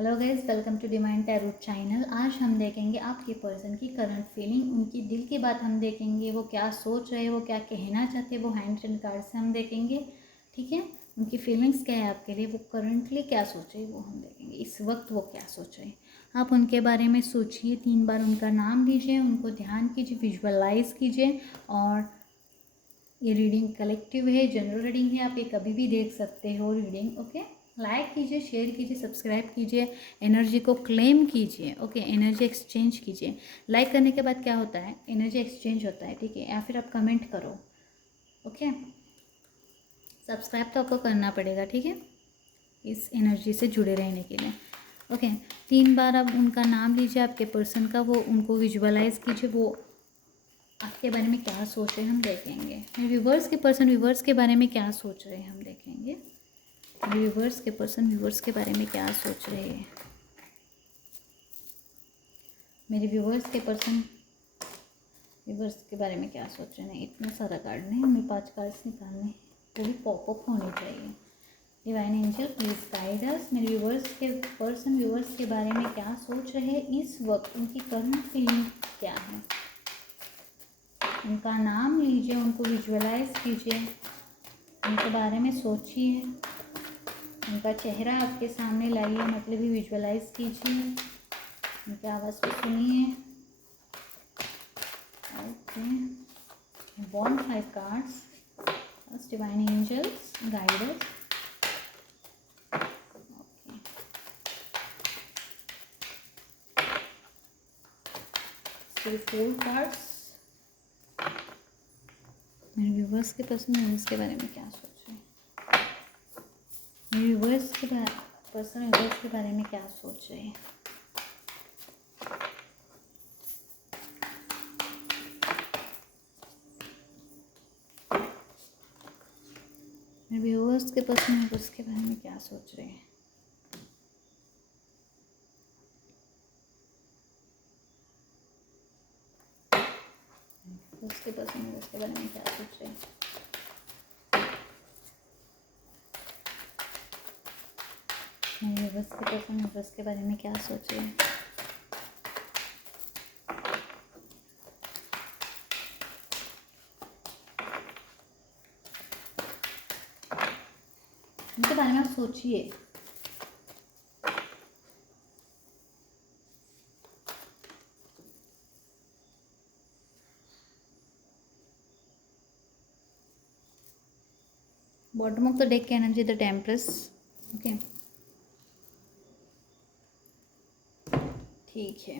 Hello guys, welcome to divine tarot channel. आज हम देखेंगे आपके पर्सन की करंट फीलिंग, उनकी दिल की बात हम देखेंगे, वो क्या सोच रहे हैं, वो क्या कहना चाहते हैं, वो हैंड एंड कार्ड से हम देखेंगे। ठीक है, उनकी फीलिंग्स क्या है आपके लिए, वो करंटली क्या सोच रहे हैं वो हम देखेंगे। इस वक्त वो क्या सोच रहे हैं, आप उनके बारे में सोचिए। 3 बार उनका नाम लीजिए, उनको ध्यान कीजिए, विजुअलाइज कीजिए। और ये रीडिंग कलेक्टिव है, जनरल रीडिंग है, आप ये कभी भी देख सकते हो रीडिंग। ओके, लाइक कीजिए, शेयर कीजिए, सब्सक्राइब कीजिए, एनर्जी को क्लेम कीजिए। ओके, एनर्जी एक्सचेंज कीजिए। लाइक करने के बाद क्या होता है, एनर्जी एक्सचेंज होता है। ठीक है, या फिर आप कमेंट करो। ओके, सब्सक्राइब तो आपको करना पड़ेगा। ठीक है, इस एनर्जी से जुड़े रहने के लिए। ओके, 3 बार आप उनका नाम लीजिए, आपके पर्सन का, वो उनको विजुअलाइज कीजिए, वो आपके बारे में क्या सोच रहे हैं हम देखेंगे। मेरे व्यूवर्स के पर्सन व्यूवर्स के बारे में क्या सोच रहे हैं हम देखेंगे। मेरे व्यूवर्स के पर्सन व्यूवर्स के बारे में क्या सोच रहे हैं। मेरे व्यूवर्स के पर्सन व्यूवर्स के बारे में क्या सोच रहे हैं। इतना सारा कार्ड नहीं, हमें 5 कार्ड्स निकालने, वो भी पॉपअप होने चाहिए। Divine angel please guide us. मेरे व्यूवर्स के पर्सन व्यूवर्स के बारे में क्या सोच रहे हैं इस वक्त, उनकी करंट फीलिंग क्या है। उनका नाम लीजिए, उनको विजुअलाइज कीजिए, उनके बारे में सोचिए, उनका चेहरा आपके सामने लाइए, मतलब ही विजुअलाइज कीजिए, उनकी आवाज़ को सुनिए। Okay, born 5 cards. First divine angels guiders. Okay, 4 cards. मेरे व्यूवर्स के पर्सन व्यूवर्स के बारे में क्या सोच रहे हैं। मेरे व्यूवर्स के पर्सन व्यूवर्स के बारे में क्या सोच रहे हैं। मेरे व्यूवर्स के पर्सन व्यूवर्स के बारे में क्या सोच रहे हैं। उसके पर्सन व्यूवर्स के बारे में क्या सोच रहे हैं। मेरे व्यूवर्स के पर्सन व्यूवर्स के बारे में क्या सोच रहे हैं। उनके बारे में आप सोचिए। बॉटम ऑफ द डेक की एनर्जी द टेम्परेस। ओके, ठीक है।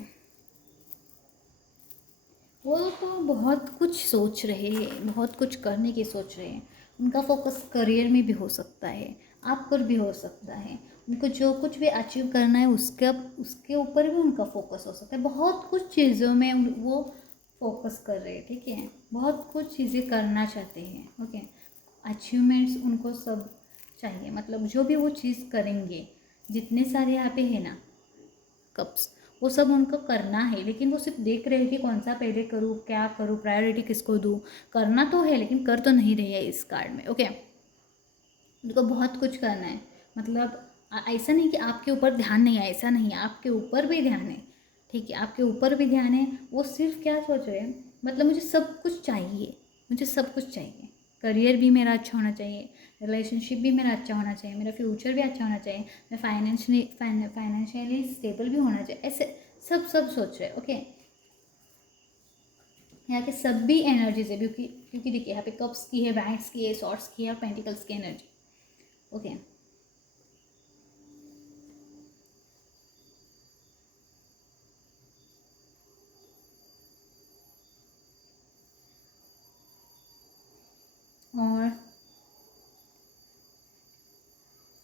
वो तो बहुत कुछ सोच रहे हैं, बहुत कुछ करने की सोच रहे हैं। उनका फोकस करियर में भी हो सकता है, आप पर भी हो सकता है। उनको जो कुछ भी अचीव करना है उसके ऊपर भी उनका फोकस हो सकता है। बहुत कुछ चीज़ों में वो फोकस कर रहे हैं। ठीक है, बहुत कुछ चीज़ें करना चाहते हैं। ओके, अचीवमेंट्स उनको सब चाहिए, मतलब जो भी वो चीज़ करेंगे, जितने सारे यहाँ पे है ना कप्स, वो सब उनको करना है। लेकिन वो सिर्फ देख रहे हैं कि कौन सा पहले करूँ, क्या करूँ, प्रायोरिटी किसको दूँ। करना तो है लेकिन कर तो नहीं रही है इस कार्ड में। ओके, उनको बहुत कुछ करना है, मतलब ऐसा नहीं कि आपके ऊपर ध्यान नहीं है, ऐसा नहीं है, आपके ऊपर भी ध्यान है। ठीक है, आपके ऊपर भी ध्यान है। वो सिर्फ क्या सोच रहे हैं, मतलब मुझे सब कुछ चाहिए, मुझे सब कुछ चाहिए। करियर भी मेरा अच्छा होना चाहिए, रिलेशनशिप भी मेरा अच्छा होना चाहिए, मेरा फ्यूचर भी अच्छा होना चाहिए, मैं फाइनेंशियली स्टेबल भी होना चाहिए। ऐसे सब सोच रहे हैं। ओके, यहाँ के सभी एनर्जी से, क्योंकि देखिए यहाँ पे कप्स की है, बैंक्स की है, सॉर्ट्स की है और पेंटिकल्स की एनर्जी। ओके, और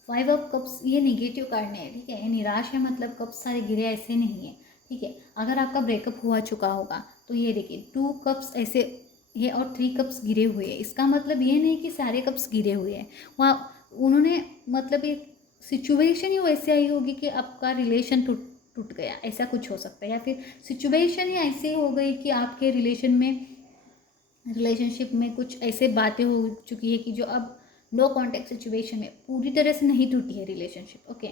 5 ऑफ कप्स ये नेगेटिव कार्ड नहीं है। ठीक है, ये निराश है, मतलब कप्स सारे गिरे ऐसे नहीं है। ठीक है, अगर आपका ब्रेकअप हुआ चुका होगा तो ये देखिए 2 कप्स ऐसे ये और 3 कप्स गिरे हुए हैं। इसका मतलब ये नहीं कि सारे कप्स गिरे हुए हैं, वहाँ उन्होंने मतलब एक सिचुएशन ही वैसे आई होगी कि आपका रिलेशन टूट टूट गया, ऐसा कुछ हो सकता है। या फिर सिचुएशन ही ऐसी हो गई कि आपके रिलेशनशिप में कुछ ऐसे बातें हो चुकी है कि जो अब नो कॉन्टेक्ट सिचुएशन में पूरी तरह से नहीं टूटी है रिलेशनशिप। ओके,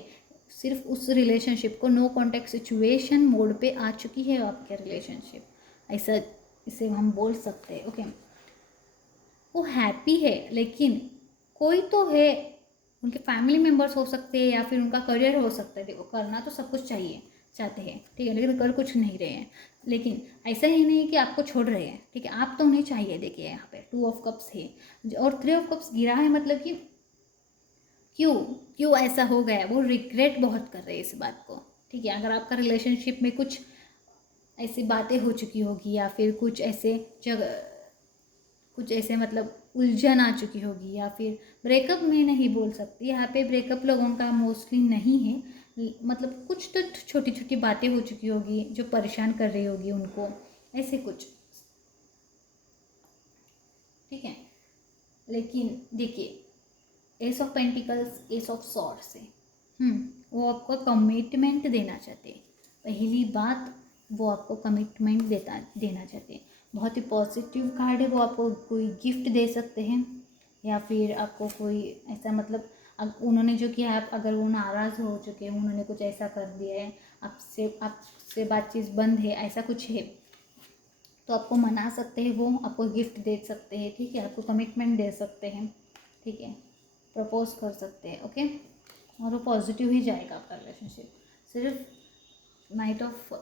सिर्फ उस रिलेशनशिप को नो कॉन्टैक्ट सिचुएशन मोड पे आ चुकी है आपके रिलेशनशिप, ऐसा इसे हम बोल सकते हैं। ओके, वो हैप्पी है लेकिन कोई तो है, उनके फैमिली मेम्बर्स हो सकते हैं या फिर उनका करियर हो सकता है। देखो, करना तो सब कुछ चाहिए चाहते हैं, ठीक है, लेकिन कर कुछ नहीं रहे हैं। लेकिन ऐसा ही नहीं कि आपको छोड़ रहे हैं, ठीक है, आप तो उन्हें चाहिए। देखिए यहाँ पे 2 ऑफ कप्स है और 3 ऑफ कप्स गिरा है, मतलब कि क्यों क्यों ऐसा हो गया, वो रिग्रेट बहुत कर रहे हैं इस बात को, ठीक है। अगर आपका रिलेशनशिप में कुछ ऐसी बातें हो चुकी होगी या फिर कुछ ऐसे जगह, कुछ ऐसे मतलब उलझन आ चुकी होगी, या फिर ब्रेकअप में नहीं बोल सकती यहाँ पे, ब्रेकअप लोगों का मोस्टली नहीं है, मतलब कुछ तो छोटी छोटी बातें हो चुकी होगी जो परेशान कर रही होगी उनको, ऐसे कुछ, ठीक है। लेकिन देखिए, S of pentacles, S of swords है, वो आपको कमिटमेंट देना चाहते हैं। पहली बात, वो आपको कमिटमेंट देना चाहते हैं। बहुत ही पॉजिटिव कार्ड है, वो आपको कोई गिफ्ट दे सकते हैं या फिर आपको कोई ऐसा मतलब उन्होंने जो किया है, आप अगर वो नाराज़ हो चुके हैं, उन्होंने कुछ ऐसा कर दिया है, आपसे बातचीत बंद है, ऐसा कुछ है, तो आपको मना सकते हैं, वो आपको गिफ्ट दे सकते हैं, ठीक है, आपको कमिटमेंट दे सकते हैं, ठीक है, प्रपोज कर सकते हैं। ओके, और वो पॉजिटिव ही जाएगा आपका रिलेशनशिप। सिर्फ नाइट ऑफ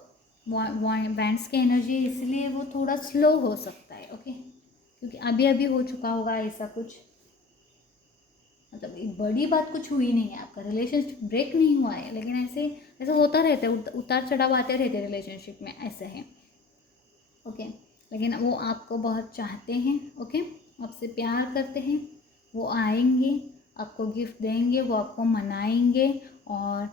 बैंड्स की एनर्जी, इसलिए वो थोड़ा स्लो हो सकता है। ओके, क्योंकि अभी अभी हो चुका होगा ऐसा कुछ, मतलब एक बड़ी बात कुछ हुई नहीं है, आपका रिलेशनशिप ब्रेक नहीं हुआ है, लेकिन ऐसे ऐसा होता रहता है, उतार चढ़ाव आते रहते हैं रिलेशनशिप में, ऐसा है। ओके, लेकिन वो आपको बहुत चाहते हैं, ओके, आपसे प्यार करते हैं, वो आएंगे, आपको गिफ्ट देंगे, वो आपको मनाएंगे और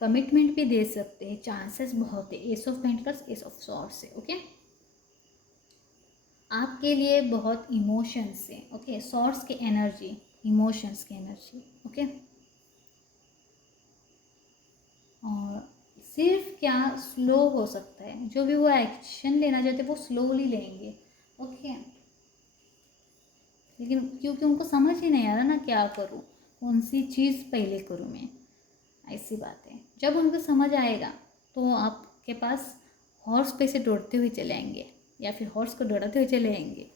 कमिटमेंट भी दे सकते हैं, चांसेस बहुत है। S of pentacles, S of swords है। ओके, आपके लिए बहुत इमोशंस है। ओके, सॉर्ड्स की एनर्जी, इमोशंस की एनर्जी। ओके, और सिर्फ क्या स्लो हो सकता है, जो भी वो एक्शन लेना चाहते हैं वो स्लोली लेंगे। ओके, लेकिन क्योंकि उनको समझ ही नहीं आ रहा ना क्या करूँ, कौन सी चीज़ पहले करूँ मैं, ऐसी बात है। जब उनको समझ आएगा तो आपके पास हॉर्स पे से दौड़ते हुए चले आएंगे या फिर हॉर्स को दौड़ाते हुए चले आएंगे।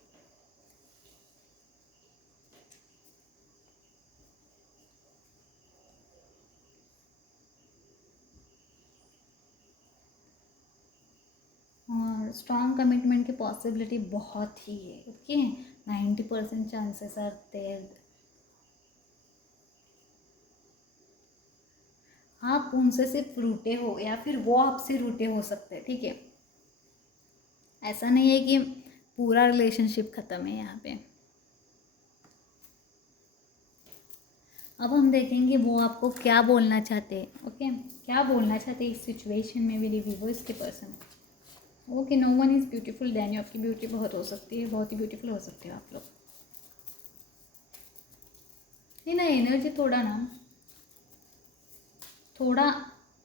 और स्ट्रॉन्ग कमिटमेंट की पॉसिबिलिटी बहुत ही है। Okay, 90% chances are there. आप उनसे सिर्फ रूठे हो या फिर वो आपसे रूठे हो सकते हैं, ठीक है। ऐसा नहीं है कि पूरा रिलेशनशिप ख़त्म है यहाँ पे। अब हम देखेंगे वो आपको क्या बोलना चाहते हैं। ओके, क्या बोलना चाहते हैं इस सिचुएशन में मेरे व्यूअर्स के person. Okay, no one is beautiful then you. आपकी ब्यूटी बहुत हो सकती है, बहुत ही ब्यूटीफुल हो सकते हो आप लोग। नहीं ना, एनर्जी थोड़ा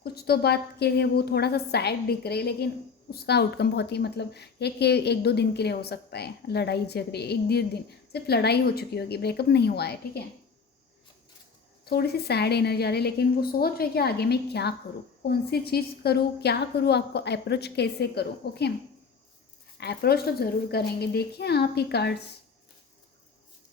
कुछ तो बात के लिए वो थोड़ा सा सैड दिख रही है, लेकिन उसका आउटकम बहुत ही मतलब एक दो दिन के लिए हो सकता है। लड़ाई झगड़े एक डेढ़ दिन, सिर्फ लड़ाई हो चुकी होगी, ब्रेकअप नहीं हुआ है, ठीक है। थोड़ी सी सैड एनर्जी आ रही है, लेकिन वो सोच रहे कि आगे मैं क्या करूँ, कौन सी चीज़ करूँ, क्या करूँ, आपको अप्रोच कैसे करूँ। ओके, अप्रोच तो ज़रूर करेंगे। देखिए आप ही कार्ड्स,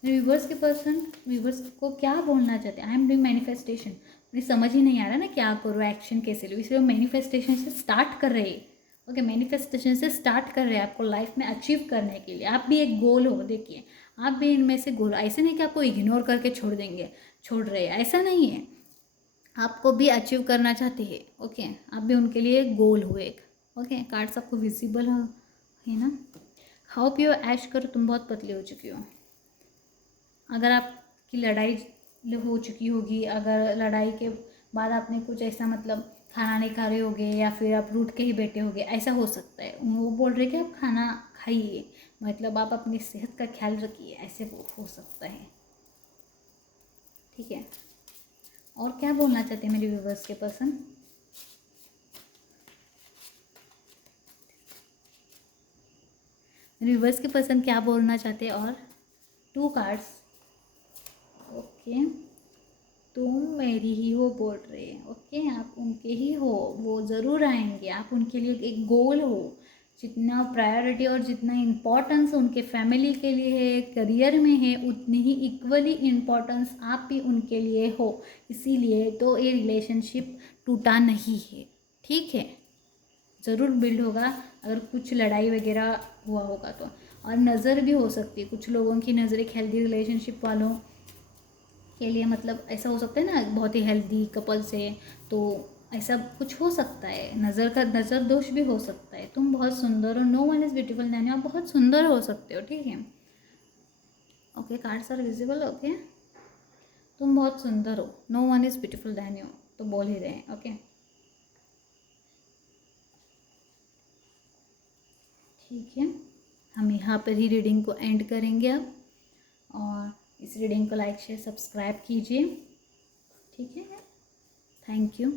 व्यूवर्स के पर्सन व्यूवर्स को क्या बोलना चाहते हैं। आई एम डूइंग मैनिफेस्टेशन, मुझे समझ ही नहीं आ रहा ना क्या करूँ, एक्शन कैसे लूँ, इसलिए वो मैनिफेस्टेशन से स्टार्ट कर रहे हैं। ओके, मैनिफेस्टेशन से स्टार्ट कर रहे हैं आपको लाइफ में अचीव करने के लिए। आप भी एक गोल हो, देखिए आप भी इनमें से गोल, ऐसे नहीं कि आपको इग्नोर करके छोड़ रहे हैं, ऐसा नहीं है। आपको भी अचीव करना चाहते हैं। ओके, आप भी उनके लिए गोल हो एक। ओके, कार्ड्स आपको विजिबल हो, है ना। खाओ पियो ऐश करो, तुम बहुत पतले हो चुकी हो। अगर आपकी लड़ाई हो चुकी होगी, अगर लड़ाई के बाद आपने कुछ ऐसा मतलब खाना नहीं खा रहे होगे या फिर आप रूठ के ही बैठे होगे, ऐसा हो सकता है। वो बोल रहे कि आप खाना खाइए, मतलब आप अपनी सेहत का ख्याल रखिए, ऐसे वो हो सकता है, ठीक है। और क्या बोलना चाहते हैं मेरे व्यूवर्स के पर्सन। मेरे व्यूवर्स के पर्सन क्या बोलना चाहते हैं। और 2 कार्ड्स। ओके, तुम मेरी ही हो बोल रहे हैं। ओके, आप उनके ही हो, वो ज़रूर आएंगे। आप उनके लिए एक गोल हो। जितना प्रायोरिटी और जितना इम्पोर्टेंस उनके फैमिली के लिए है, करियर में है, उतनी ही इक्वली इम्पोर्टेंस आप भी उनके लिए हो। इसीलिए तो ये रिलेशनशिप टूटा नहीं है, ठीक है। ज़रूर बिल्ड होगा अगर कुछ लड़ाई वगैरह हुआ होगा तो। और नज़र भी हो सकती है, कुछ लोगों की नज़र एक हेल्दी रिलेशनशिप वालों के लिए, मतलब ऐसा हो सकता है ना, बहुत ही हेल्दी कपल से, तो ऐसा कुछ हो सकता है। नज़र दोष भी हो सकता है। तुम बहुत सुंदर हो, no one is beautiful then you, आप बहुत सुंदर हो सकते हो, ठीक है। Okay, cards are visible. Okay, तुम बहुत सुंदर हो, no one is beautiful then you, तो बोल ही रहे हैं। ओके, ठीक है, हम यहाँ पर ही रीडिंग को एंड करेंगे अब। और इस रीडिंग को लाइक शेयर सब्सक्राइब कीजिए, ठीक है। Thank you.